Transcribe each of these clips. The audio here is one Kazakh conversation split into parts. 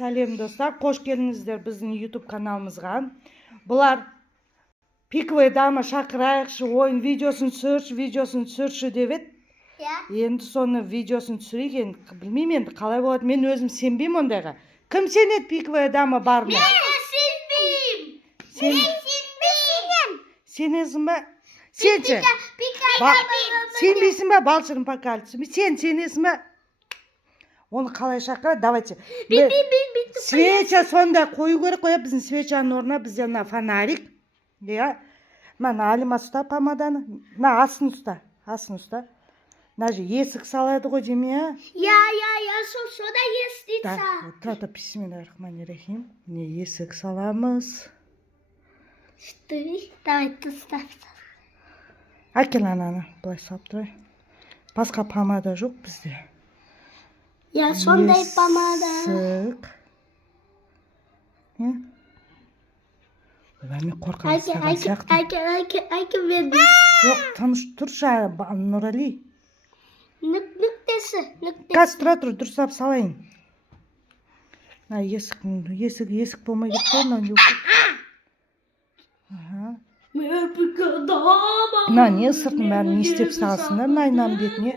Сәлем достар, қош келдіңіздер біздің YouTube каналымызға. Бұлар пиковая дама шақырайықшы, ойын видеосын түсірші деп еді. Енді соны видеосын түсірейік, білмеймін енді қалай болады. Мен өзім сенбеймін ондайға. Кім сенеді пиковая дама бар ма? Мен сенбеймін. Сенесің ба? Сенші? Сенбейсің ба? Балшырын покалысын. Сен сенесің ба? Оны қалай шақырады? Давайте. Свеча сонда қою керек қоя. Біздің свечаның орнына бізде фонарик. Мана Алима ұста помаданы. Мына асын ұста. Даже есік салады ғой деме. Сода есік сал. Тұрата бисмиллахиррахманиррахим. Не есік саламыз. Давай тұстап. Әкел ананы, былай салып тұрай. Басқа помада жоқ бізде. Сондай помада. Есік. Мен қорқам саған сияқты. Әке берді. Жоқ, тыныш тұршы, Нұрали. Нүктесі. Қазір тұр, дұрыстап салайын. Есік болмай кетті. Не сыртын бәрін не істеп салсыңдар, айнаның бетіне.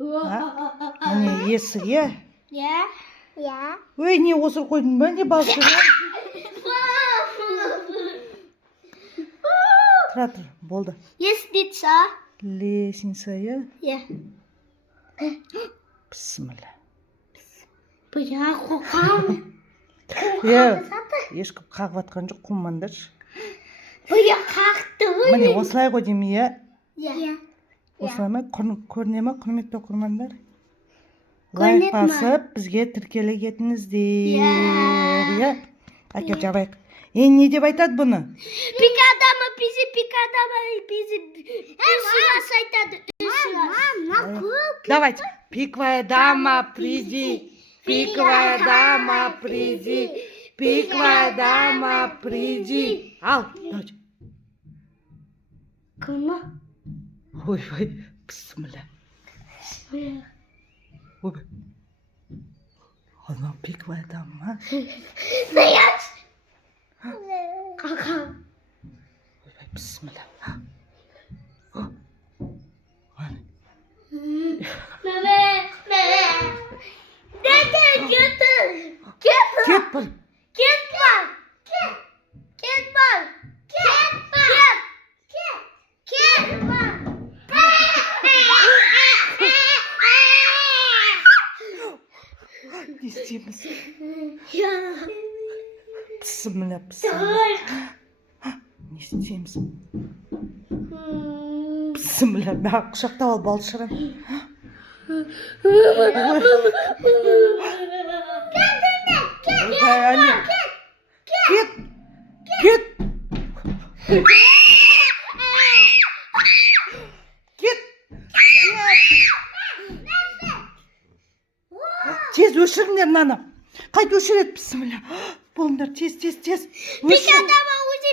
Міне есік, Өй, не осыр қойдың ба, не балшыр? Тұра, болды. Лестница. Лестница, Бісміллә. Қоқам. Ешкім қағып атқан жоқ, құммандаршы. Қақты ғой. Міне осылай ғой демей, Осылай ма? Көріне ма, құрметті оқырмандар? Лайк басып, бізге тіркеле кетіңіздер. Әкел жабайық. Не деп айтады бұны? Пикадама, бизи. Үсігас айтады, Давайте. Пиковая дама, приди. Пиковая дама, приди. Пиковая дама, приди. Ал, давайте. Кыма? Ой, бісміллә. Ой, она пиковая дама. Стоять! Кака. Ой, бісміллә. Не істейміз? Бісміллә. Не істейміз? Бісміллә. Құшақтап ал балшырын. Кет. Тез өшіріңдер мынаны. Қайт өшіреді, бісміллә. Болыңдар, тез. Пикадама узи.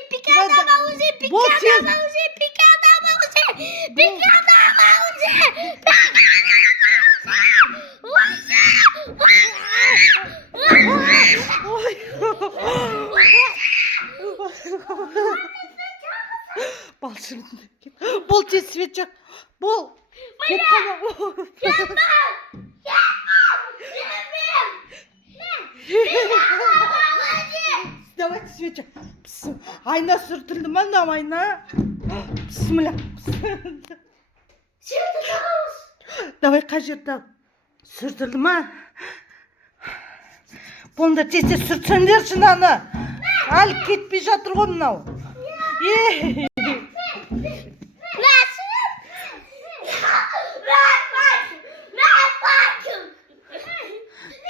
Балшырын. Бол, тез свет жақ. Бол. Кет қала. Давайте свет жақ. Айна сүртілді ма, нам айна? Бісміллә. Давай қажетті. Сүртілді ма? Болыңдар, тез сүртсеңдер шынаны. Әлі кетпей жатыр ғой мынау.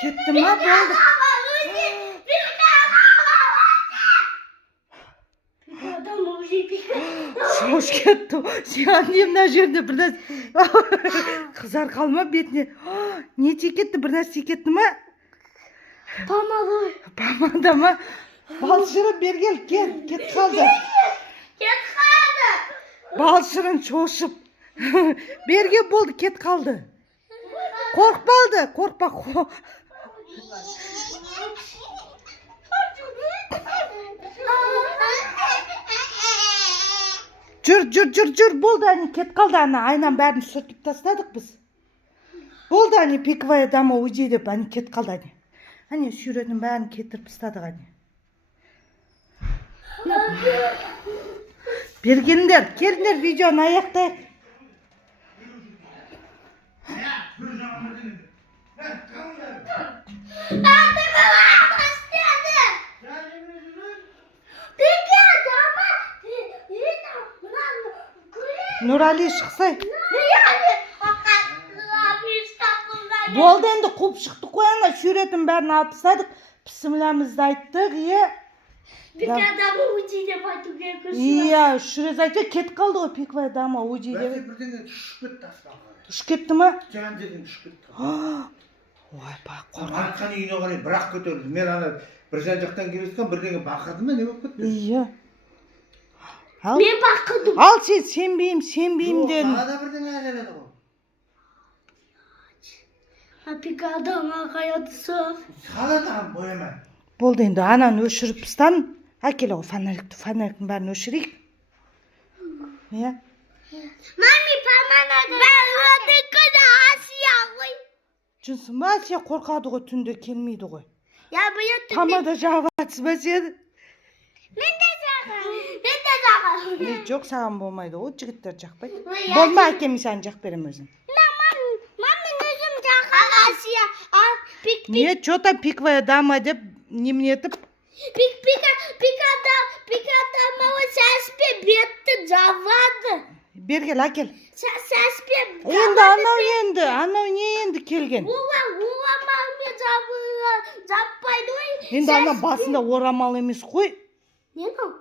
Кетті ма, болды? Шош кетті. Сен не мына жерде бірнәс қызар қалма бетіне. Не кетті, бірнәс кетті ма? Помада ма? Балшырын бергел, кет қалды. Балшырын шошып. Берге болды, кет қалды. Korkma. Жүр. Болды, әне кет қалды, ана айнан бәрін сүртіп тастадық біз. Болды, әне пиковая дама уйди деп, әне кет қалды, әне. Әне сүйретін бәрін кетіріп тастадық, әне. Келіңдер, видеоны аяқтайық. Нұрали шықсай. Болды енді қуып шықты қойаңа, сүйретін бәрін алып тастадық. Бісмілләмізді айттық, Пикадама уйди деп айту керек. үш рет айтты, кет қалды ғой пиковая дама уйди деп. Бірдеңе түшіп кетті аспанға. Түшіп кетті ма? Жан жерден түшіп кетті. Ойбай, Айтқан үйіне қарай бірақ көтерілді. Мен ана бір жан жақтан келескен бірдеңе бақырды ма, не болып кетті? Мен бақырдым. Ал сен сенбеймін дедім. Тағы да бірдеңе айғайлады ғой. Пикадама қайатысы. Қаладан бояма. Болды енді ананы өшіріп тастан. Әкелі ғой фонариктің бәрін өшірейік. Мами, паманады. Мен өтікіні Асия ғой. Жүнсің ба, Асия қорқады ғой, түнде келмейді ғой. Я бұйы түнде. Тамада жағып атсы ба сен? Мен де жағам. Жоқ, саған болмайды, ол жігіттер жақпайды. Болма, әкем саған жақ берем өзін. Мама, өзім жағам. Асия, Не, что-то пиковая дама деп немен етіп? Пикадама сәспе бетті жабады. Бергел, әкел. Сәспе Анау не енді келген? Ола маме жаппайды ой. Енді ана басында орамал емес қой. Не ол?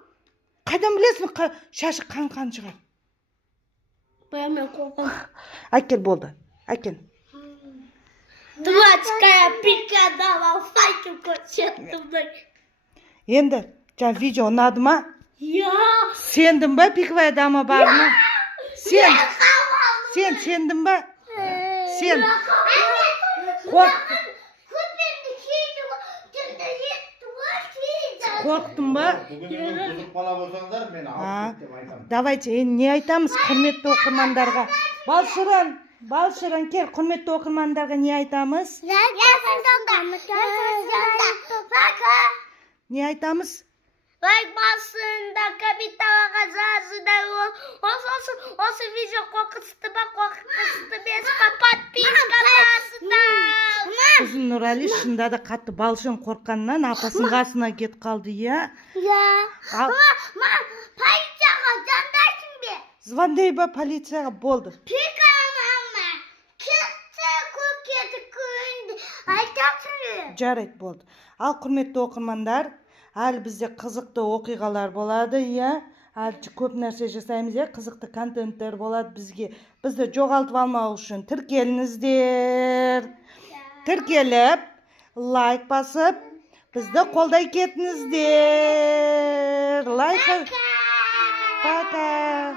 Қайдан білесің, шашы қан шығар. Мен қорқам. Әкел болды, әкел. Дурачкая пикадама файту көрсеттім. Енді, видео ұнады ма? Сендің ба пиковая дама барына? Сен сендің ба? Сен. Қорқтың ба? Бүгін бұзық бала болсаңдар, мен алып деп айтамын. Давайте, не айтамыз құрметті оқырмандарға? Балшырын кел, құрметті оқырмандарға не айтамыз? Не айтамыз? Лайк басында, комментарияға жазыңдар. Осы видео қорқынышты ма, қорқынышты емес па, подписка басыңдар. Біздің Нұрали шында да қатты балшын қорққаннан апасының қасына кет қалды, Мам, полицияға жандайсың бе? Звондай ба полицияға, болды. Пикадама, кетті көкеті көрінді. Айтақсың. Жарайды, болды. Ал құрметті оқырмандар, әлі бізде қызықты оқиғалар болады, әлі көп нәрсе жасаймыз, қызықты контенттер болады бізге. Бізді жоғалтып алмау үшін тіркеліңіздер. Тіркеліп, лайк басып, бізді қолдай кетіңіздер. Лайк. Пока.